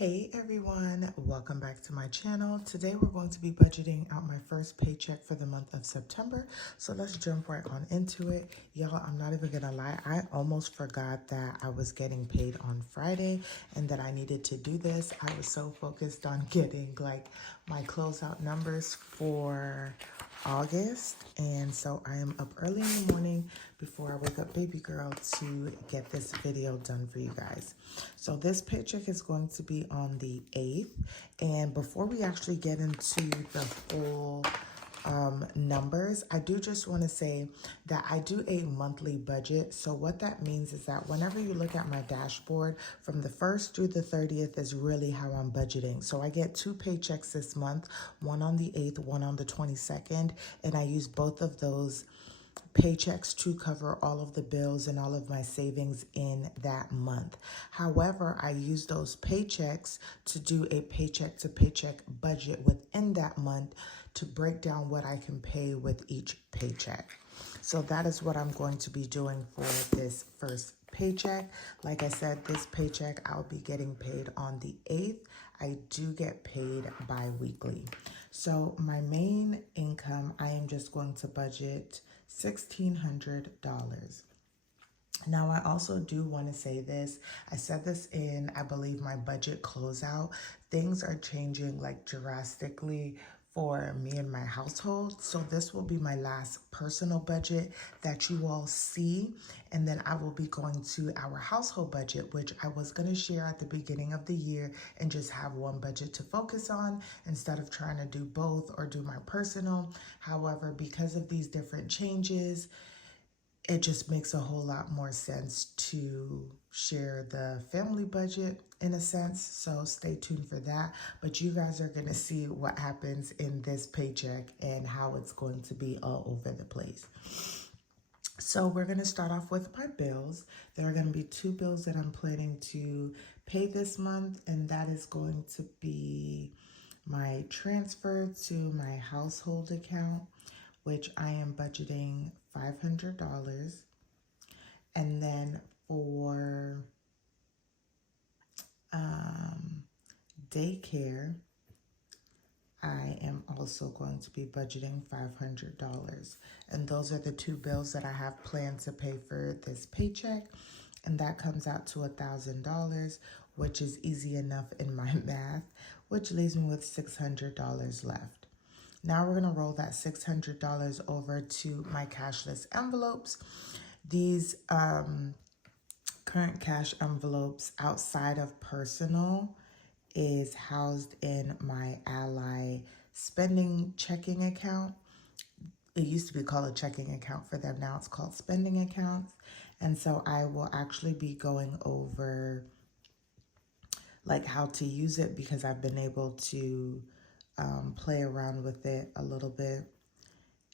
Hey everyone, welcome back to my channel. Today we're going to be budgeting out my first paycheck for the month of September. So let's jump right on into it. Y'all, I'm not even gonna lie, I almost forgot that I was getting paid on Friday and that I needed to do this. I was so focused on getting like my closeout numbers for August, and so I am up early in the morning before I wake up baby girl to get this video done for you guys. So this paycheck is going to be on the 8th, and before we actually get into the full numbers, I do just want to say that I do a monthly budget. So what that means is that whenever you look at my dashboard, from the 1st through the 30th is really how I'm budgeting. So I get 2 paychecks this month, one on the 8th, one on the 22nd, and I use both of those paychecks to cover all of the bills and all of my savings in that month. However, I use those paychecks to do a paycheck to paycheck budget within that month to break down what I can pay with each paycheck. So that is what I'm going to be doing for this first paycheck. Like I said, this paycheck I'll be getting paid on the 8th. I do get paid bi-weekly. So my main income, I am just going to budget $1,600. Now, I also do want to say this. I said this in, I believe, my budget closeout. Things are changing like drastically for me and my household. So this will be my last personal budget that you all see. And then I will be going to our household budget, which I was going to share at the beginning of the year and just have one budget to focus on instead of trying to do both or do my personal. However, because of these different changes, it just makes a whole lot more sense to share the family budget in a sense. So stay tuned for that. But you guys are going to see what happens in this paycheck and how it's going to be all over the place. So we're going to start off with my bills. There are going to be 2 bills that I'm planning to pay this month, and that is going to be my transfer to my household account, which I am budgeting $500. And then for daycare, I am also going to be budgeting $500. And those are the 2 bills that I have planned to pay for this paycheck. And that comes out to $1,000, which is easy enough in my math, which leaves me with $600 left. Now we're going to roll that $600 over to my cashless envelopes. These current cash envelopes outside of personal is housed in my Ally spending checking account. It used to be called a checking account for them. Now it's called spending accounts. And so I will actually be going over like how to use it because I've been able to play around with it a little bit.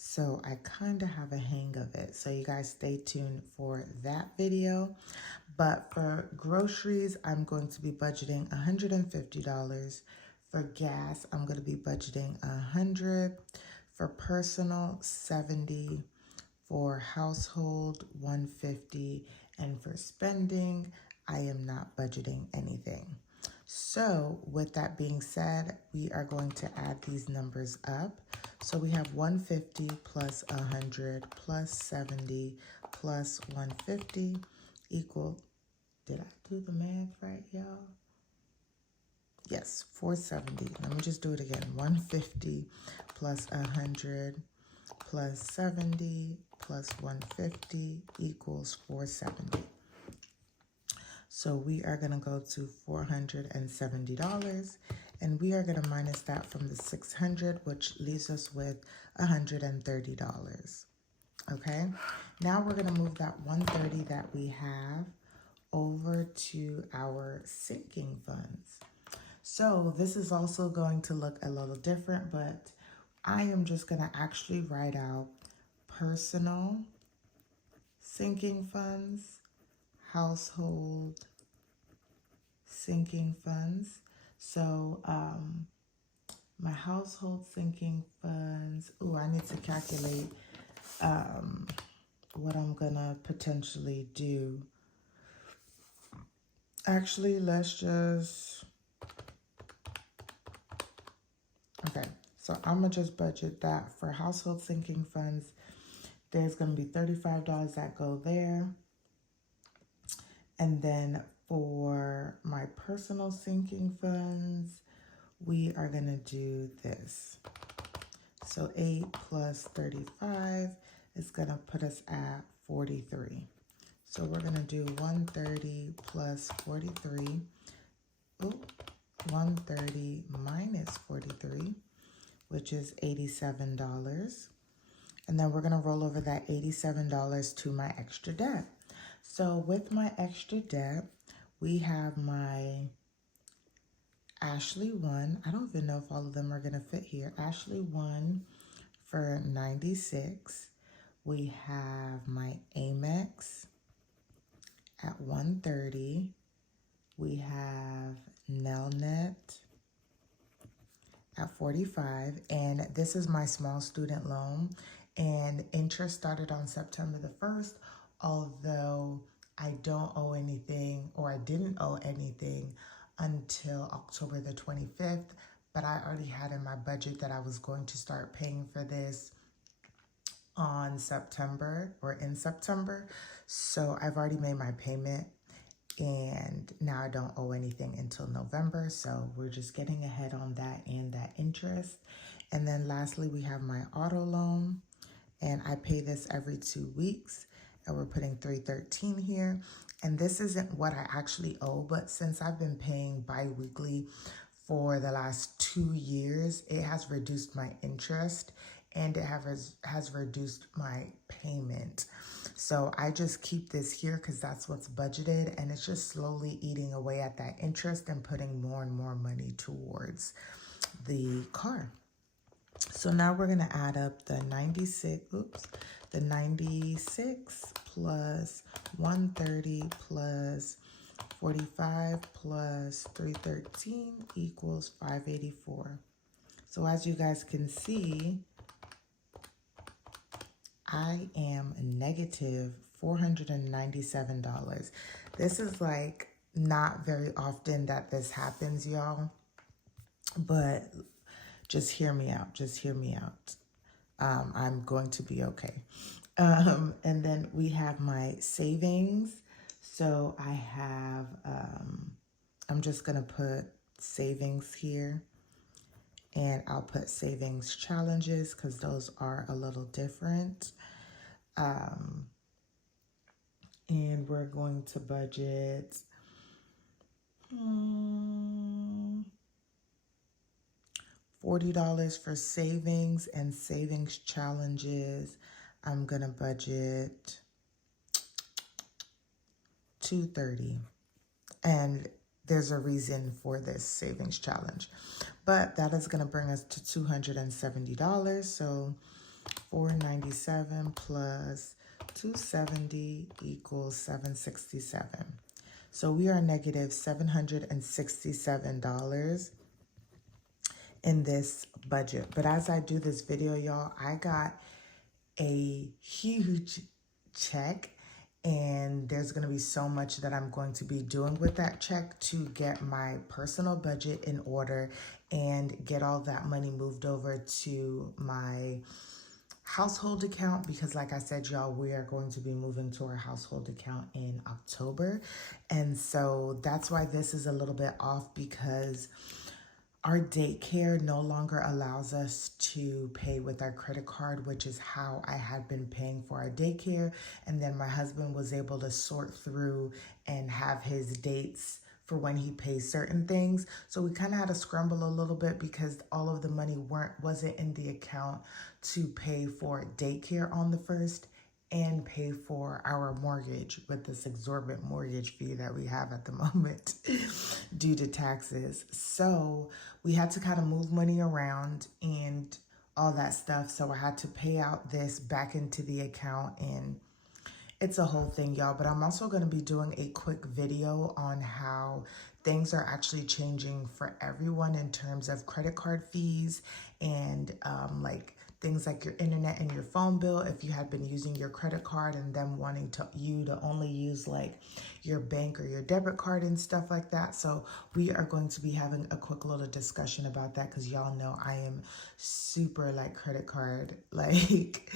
So I kind of have a hang of it. So you guys stay tuned for that video. But for groceries, I'm going to be budgeting $150. For gas, I'm going to be budgeting $100. For personal, $70. For household, $150. And for spending, I am not budgeting anything. So with that being said, we are going to add these numbers up. So we have 150 plus 100 plus 70 plus 150 equal, did I do the math right, y'all? Yes, 470. Let me just do it again. 150 plus 100 plus 70 plus 150 equals 470. So we are going to go to $470, and we are going to minus that from the $600, which leaves us with $130. Okay, now we're going to move that $130 that we have over to our sinking funds. So this is also going to look a little different, but I am just going to actually write out personal sinking funds, household sinking funds. So my household sinking funds, I need to calculate what I'm gonna potentially do. Actually, let's just Okay, so I'm going to just budget that for household sinking funds. There's going to be $35 that go there. And then for my personal sinking funds, we are going to do this. So 8 plus 35 is going to put us at 43. So we're going to do 130 plus 43. Ooh, 130 minus 43, which is $87. And then we're going to roll over that $87 to my extra debt. So with my extra debt, we have my Ashley 1. I don't even know if all of them are going to fit here. Ashley 1 for 96. We have my Amex at 130. We have Nelnet at 45. And this is my small student loan. And interest started on September the 1st, although I don't owe anything, or I didn't owe anything until October the 25th. But I already had in my budget that I was going to start paying for this on September or in September. So I've already made my payment, and now I don't owe anything until November. So we're just getting ahead on that and that interest. And then lastly, we have my auto loan, and I pay this every 2 weeks, and we're putting $313 here. And this isn't what I actually owe, but since I've been paying bi-weekly for the last 2 years, it has reduced my interest, and it has reduced my payment. So I just keep this here because that's what's budgeted, and it's just slowly eating away at that interest and putting more and more money towards the car. So now we're going to add up the 96 plus 130 plus 45 plus 313 equals 584. So as you guys can see, I am negative $497. This is like not very often that this happens, y'all, but just hear me out. Just hear me out. I'm going to be okay. And then we have my savings. So I have, I'm just going to put savings here, and I'll put savings challenges because those are a little different. And we're going to budget $40 for savings and savings challenges. I'm going to budget $230. And there's a reason for this savings challenge. But that is going to bring us to $270. So $497 plus 270 equals $767. So we are negative $767 in this budget. But as I do this video, y'all, I got a huge check, and there's going to be so much that I'm going to be doing with that check to get my personal budget in order and get all that money moved over to my household account, because like I said, y'all, we are going to be moving to our household account in October. And so that's why this is a little bit off, because our daycare no longer allows us to pay with our credit card, which is how I had been paying for our daycare. And then my husband was able to sort through and have his dates for when he pays certain things. So we kind of had to scramble a little bit because all of the money wasn't in the account to pay for daycare on the first and pay for our mortgage with this exorbitant mortgage fee that we have at the moment due to taxes. So we had to kind of move money around and all that stuff. So I had to pay out this back into the account, and it's a whole thing, y'all. But I'm also going to be doing a quick video on how things are actually changing for everyone in terms of credit card fees and like things like your internet and your phone bill, if you had been using your credit card and them wanting you to only use like your bank or your debit card and stuff like that. So we are going to be having a quick little discussion about that, because y'all know I am super like credit card, like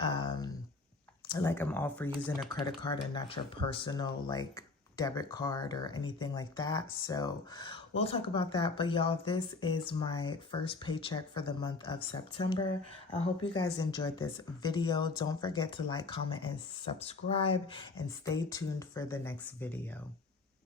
I'm all for using a credit card and not your personal like debit card or anything like that. So we'll talk about that. But y'all, this is my first paycheck for the month of September. I hope you guys enjoyed this video. Don't forget to like, comment, and subscribe, and stay tuned for the next video.